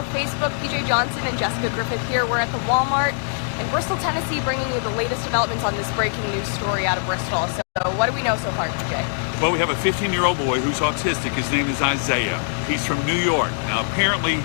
Hello, Facebook. PJ Johnson and Jessica Griffith here. We're at the Walmart in Bristol, Tennessee, bringing you the latest developments on this breaking news story out of Bristol. So what do we know so far, PJ? Well, we have a 15-year-old boy who's autistic. His name is Isaiah. He's from New York. Now, apparently,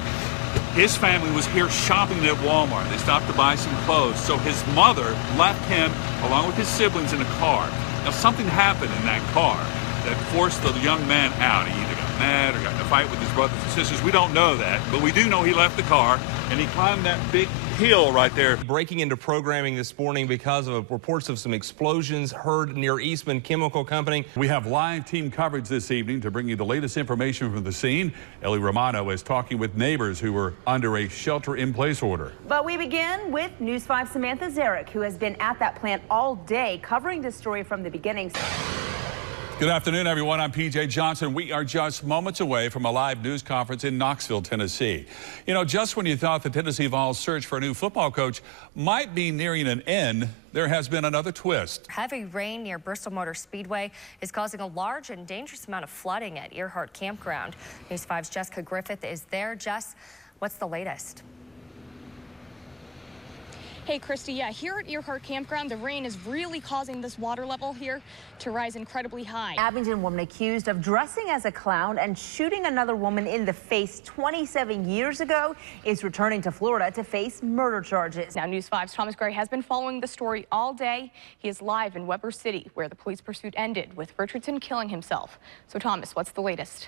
his family was here shopping at Walmart. They stopped to buy some clothes. So his mother left him, along with his siblings, in a car. Now, something happened in that car that forced the young man out. He either got mad or got in a fight with his brothers and sisters. We don't know that, but we do know he left the car and he climbed that big hill right there. Breaking into programming this morning because of reports of some explosions heard near Eastman Chemical Company. We have live team coverage this evening to bring you the latest information from the scene. Ellie Romano is talking with neighbors who were under a shelter-in-place order. But we begin with News 5's Samantha Zarek, who has been at that plant all day covering this story from the beginning. Good afternoon, everyone. I'm PJ Johnson. We are just moments away from a live news conference in Knoxville, Tennessee. You know, just when you thought the Tennessee Vols search for a new football coach might be nearing an end, there has been another twist. Heavy rain near Bristol Motor Speedway is causing a large and dangerous amount of flooding at Earhart Campground. News 5's Jessica Griffith is there. Jess, what's the latest? Hey, Christy, yeah, here at Earhart Campground, the rain is really causing this water level here to rise incredibly high. Abington woman accused of dressing as a clown and shooting another woman in the face 27 years ago is returning to Florida to face murder charges. Now, News 5's Thomas Gray has been following the story all day. He is live in Weber City, where the police pursuit ended, with Richardson killing himself. So, Thomas, what's the latest?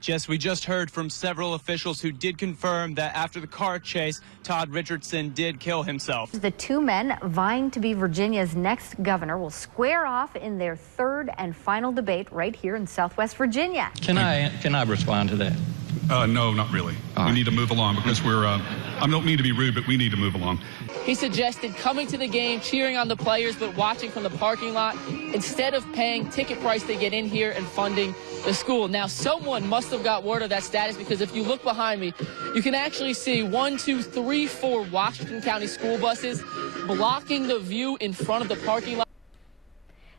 Jess, we just heard from several officials who did confirm that after the car chase, Todd Richardson did kill himself. The two men vying to be Virginia's next governor will square off in their third and final debate right here in Southwest Virginia. Can I respond to that? No, not really. We need to move along because we're, I don't mean to be rude, but we need to move along. He suggested coming to the game, cheering on the players, but watching from the parking lot instead of paying ticket price to get in here and funding the school. Now, someone must have got word of that status because if you look behind me, you can actually see 1, 2, 3, 4 Washington County school buses blocking the view in front of the parking lot.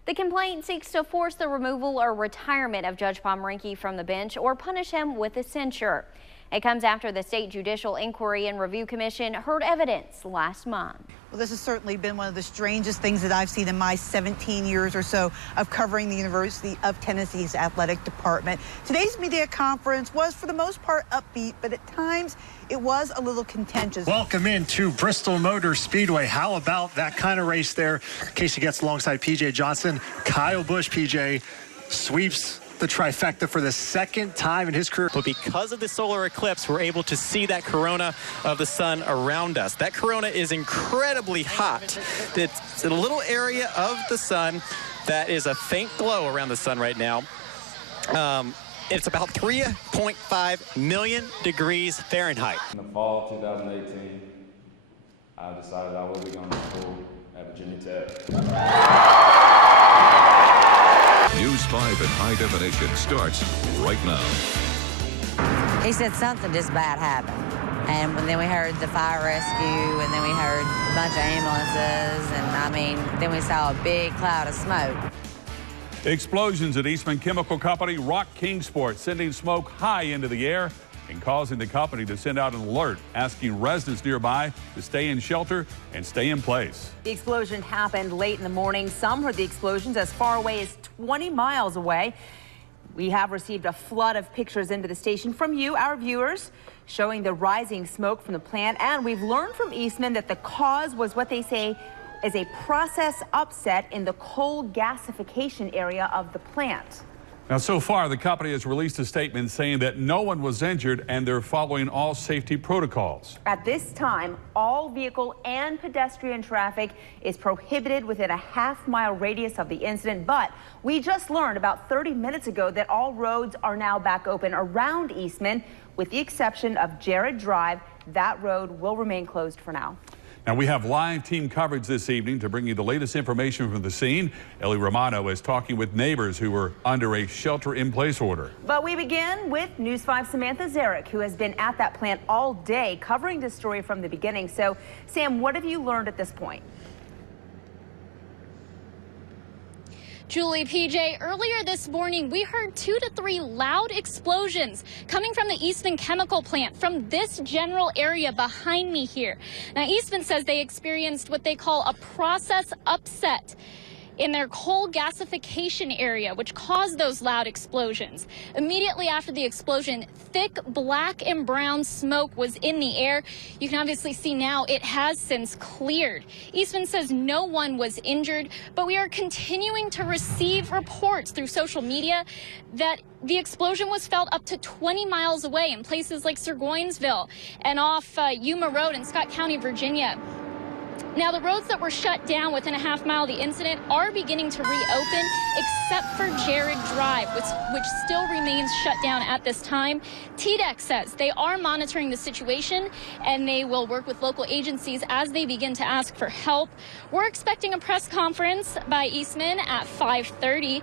The complaint seeks to force the removal or retirement of Judge Pomeranke from the bench or punish him with a censure. It comes after the State Judicial Inquiry and Review Commission heard evidence last month. Well, this has certainly been one of the strangest things that I've seen in my 17 years or so of covering the University of Tennessee's athletic department. Today's media conference was, for the most part, upbeat, but at times it was a little contentious. Welcome into Bristol Motor Speedway. How about that kind of race there? Casey gets alongside PJ Johnson. Kyle Busch, PJ, sweeps the trifecta for the second time in his career. But because of the solar eclipse, we're able to see that corona of the sun around us. That corona is incredibly hot. It's a little area of the sun that is a faint glow around the sun right now. It's about 3.5 million degrees Fahrenheit. In the fall of 2018, I decided I would be going to school at Virginia Tech. News 5 in high definition starts right now. He said something just bad happened. And then we heard the fire rescue, and then we heard a bunch of ambulances, and then we saw a big cloud of smoke. Explosions at Eastman Chemical Company rock Kingsport, sending smoke high into the air and causing the company to send out an alert asking residents nearby to stay in shelter and stay in place. The explosion happened late in the morning. Some heard the explosions as far away as 20 miles away. We have received a flood of pictures into the station from you, our viewers, showing the rising smoke from the plant. And we've learned from Eastman that the cause was what they say is a process upset in the coal gasification area of the plant. Now, so far, the company has released a statement saying that no one was injured and they're following all safety protocols. At this time, all vehicle and pedestrian traffic is prohibited within a half-mile radius of the incident. But we just learned about 30 minutes ago that all roads are now back open around Eastman, with the exception of Jared Drive. That road will remain closed for now. Now, we have live team coverage this evening to bring you the latest information from the scene. Ellie Romano is talking with neighbors who were under a shelter-in-place order. But we begin with News 5's Samantha Zarek, who has been at that plant all day covering this story from the beginning. So, Sam, what have you learned at this point? Julie, PJ, earlier this morning, we heard 2 to 3 loud explosions coming from the Eastman chemical plant from this general area behind me here. Now, Eastman says they experienced what they call a process upset in their coal gasification area, which caused those loud explosions. Immediately after the explosion, thick black and brown smoke was in the air. You can obviously see now it has since cleared. Eastman says no one was injured, but we are continuing to receive reports through social media that the explosion was felt up to 20 miles away in places like Surgoinsville and off Yuma Road in Scott County, Virginia. Now, the roads that were shut down within a half mile of the incident are beginning to reopen, except for Jared Drive, which still remains shut down at this time. TDEC says they are monitoring the situation, and they will work with local agencies as they begin to ask for help. We're expecting a press conference by Eastman at 5:30.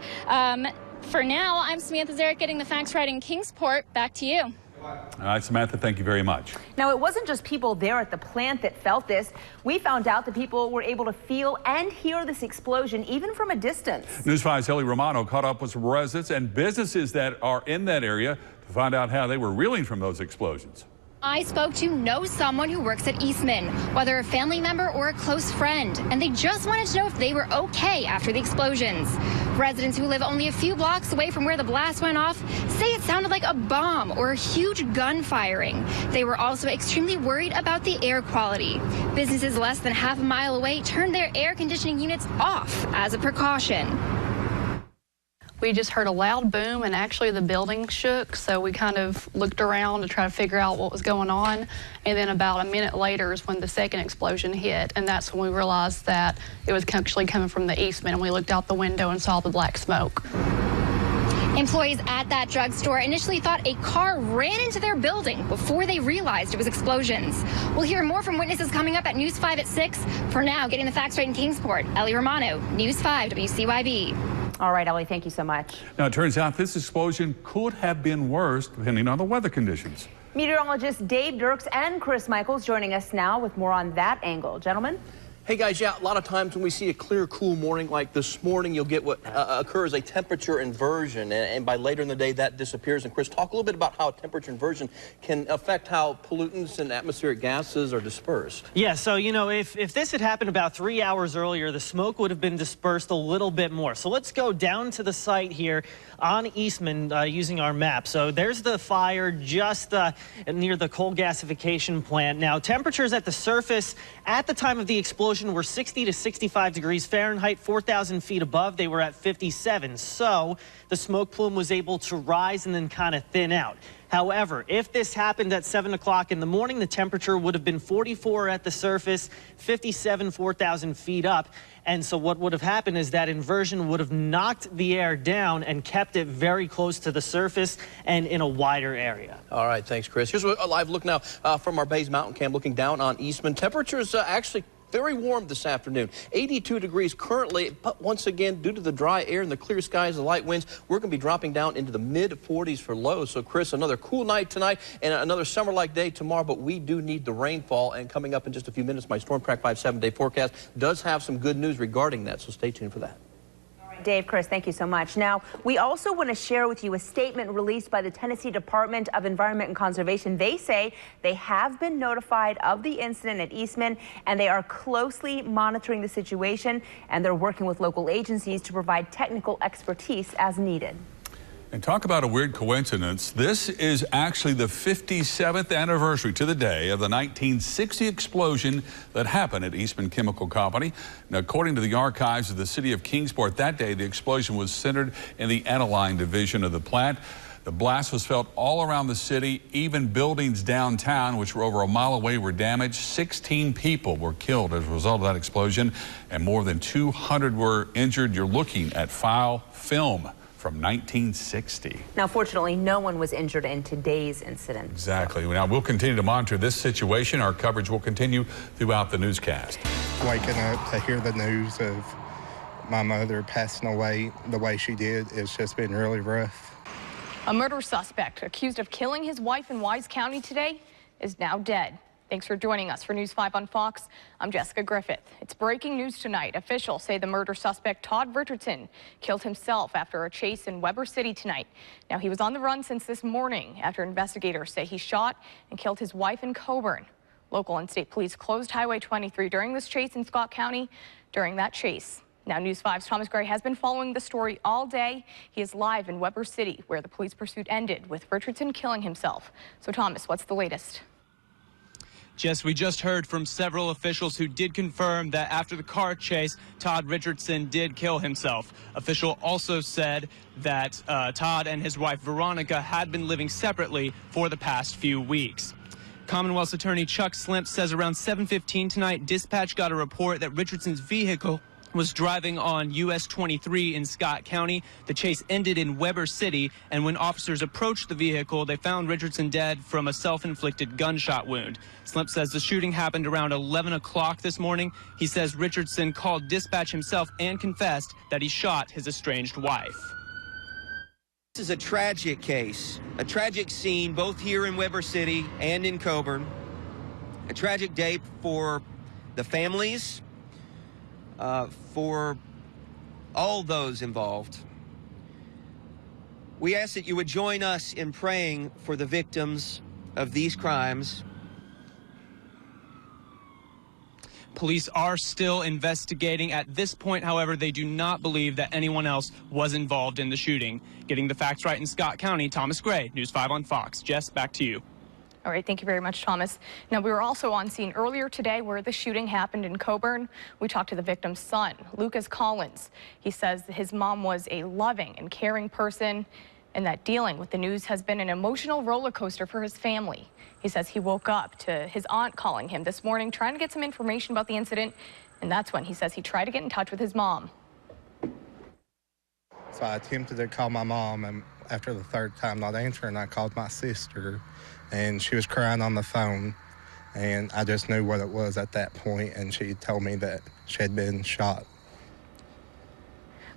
For now, I'm Samantha Zarek getting the facts right in Kingsport. Back to you. All right, Samantha, thank you very much. Now, it wasn't just people there at the plant that felt this. We found out that people were able to feel and hear this explosion even from a distance. News 5's Ellie Romano caught up with some residents and businesses that are in that area to find out how they were reeling from those explosions. I spoke to someone who works at Eastman, whether a family member or a close friend, and they just wanted to know if they were okay after the explosions. Residents who live only a few blocks away from where the blast went off say it sounded like a bomb or a huge gun firing. They were also extremely worried about the air quality. Businesses less than half a mile away turned their air conditioning units off as a precaution. We just heard a loud boom, and actually the building shook, so we kind of looked around to try to figure out what was going on. And then about a minute later is when the second explosion hit, and that's when we realized that it was actually coming from the Eastman, and we looked out the window and saw the black smoke. Employees at that drugstore initially thought a car ran into their building before they realized it was explosions. We'll hear more from witnesses coming up at News 5 at 6. For now, getting the facts right in Kingsport, Ellie Romano, News 5 WCYB. All right, Ellie, thank you so much. Now, it turns out this explosion could have been worse depending on the weather conditions. Meteorologists Dave Dirks and Chris Michaels joining us now with more on that angle. Gentlemen? Hey guys, yeah, a lot of times when we see a clear, cool morning like this morning, you'll get what occurs a temperature inversion, and by later in the day that disappears. And Chris, talk a little bit about how temperature inversion can affect how pollutants and atmospheric gases are dispersed. Yeah, so you know, if this had happened about 3 hours earlier, the smoke would have been dispersed a little bit more. So let's go down to the site here on Eastman using our map. So there's the fire just near the coal gasification plant. Now, temperatures at the surface at the time of the explosion were 60 to 65 degrees Fahrenheit, 4,000 feet above. They were at 57. So the smoke plume was able to rise and then kind of thin out. However, if this happened at 7 o'clock in the morning, the temperature would have been 44 at the surface, 57, 4,000 feet up. And so what would have happened is that inversion would have knocked the air down and kept it very close to the surface and in a wider area. All right, thanks, Chris. Here's a live look now from our Bays Mountain Cam looking down on Eastman. Temperatures actually very warm this afternoon, 82 degrees currently, but once again, due to the dry air and the clear skies and light winds, we're going to be dropping down into the mid-40s for lows. So, Chris, another cool night tonight and another summer-like day tomorrow, but we do need the rainfall. And coming up in just a few minutes, my Storm Track 5 7-day forecast does have some good news regarding that, so stay tuned for that. Dave, Chris, thank you so much. Now, we also want to share with you a statement released by the Tennessee Department of Environment and Conservation. They say they have been notified of the incident at Eastman, and they are closely monitoring the situation, and they're working with local agencies to provide technical expertise as needed. And talk about a weird coincidence. This is actually the 57th anniversary to the day of the 1960 explosion that happened at Eastman Chemical Company. Now, according to the archives of the city of Kingsport, that day the explosion was centered in the aniline division of the plant. The blast was felt all around the city. Even buildings downtown, which were over a mile away, were damaged. 16 people were killed as a result of that explosion, and more than 200 were injured. You're looking at file film from 1960. Now, fortunately, no one was injured in today's incident. Exactly. Now, we'll continue to monitor this situation. Our coverage will continue throughout the newscast. Waking up to hear the news of my mother passing away the way she did, it's just been really rough. A murder suspect accused of killing his wife in Wise County today is now dead. Thanks for joining us for News 5 on Fox. I'm Jessica Griffith. It's breaking news tonight. Officials say the murder suspect Todd Richardson killed himself after a chase in Weber City tonight. Now, he was on the run since this morning after investigators say he shot and killed his wife in Coburn. Local and state police closed Highway 23 during this chase in Scott County. During that chase, now News 5's Thomas Gray has been following the story all day. He is live in Weber City, where the police pursuit ended with Richardson killing himself. So, Thomas, what's the latest? Jess, we just heard from several officials who did confirm that after the car chase, Todd Richardson did kill himself. Official also said that Todd and his wife Veronica had been living separately for the past few weeks. Commonwealth's attorney Chuck Slimp says around 7:15 tonight, dispatch got a report that Richardson's vehicle was driving on US 23 in Scott County. The chase ended in Weber City, and when officers approached the vehicle, they found Richardson dead from a self-inflicted gunshot wound. Slimp says the shooting happened around 11 o'clock this morning. He says Richardson called dispatch himself and confessed that he shot his estranged wife. This is a tragic case, a tragic scene both here in Weber City and in Coburn. A tragic day for the families, for all those involved. We ask that you would join us in praying for the victims of these crimes. Police are still investigating. At this point, however, they do not believe that anyone else was involved in the shooting. Getting the facts right in Scott County, Thomas Gray, News 5 on Fox. Jess, back to you. All right, thank you very much, Thomas. Now, we were also on scene earlier today where the shooting happened in Coburn. We talked to the victim's son, Lucas Collins. He says his mom was a loving and caring person, and that dealing with the news has been an emotional roller coaster for his family. He says he woke up to his aunt calling him this morning, trying to get some information about the incident, and that's when he says he tried to get in touch with his mom. So I attempted to call my mom, and after the third time not answering, I called my sister, and she was crying on the phone, and I just knew what it was at that point, and she told me that she had been shot.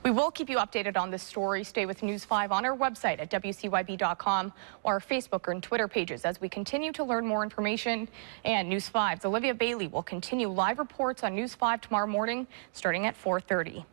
We will keep you updated on this story. Stay with News 5 on our website at WCYB.com or our Facebook and Twitter pages as we continue to learn more information. And News 5's Olivia Bailey will continue live reports on News 5 tomorrow morning starting at 4:30.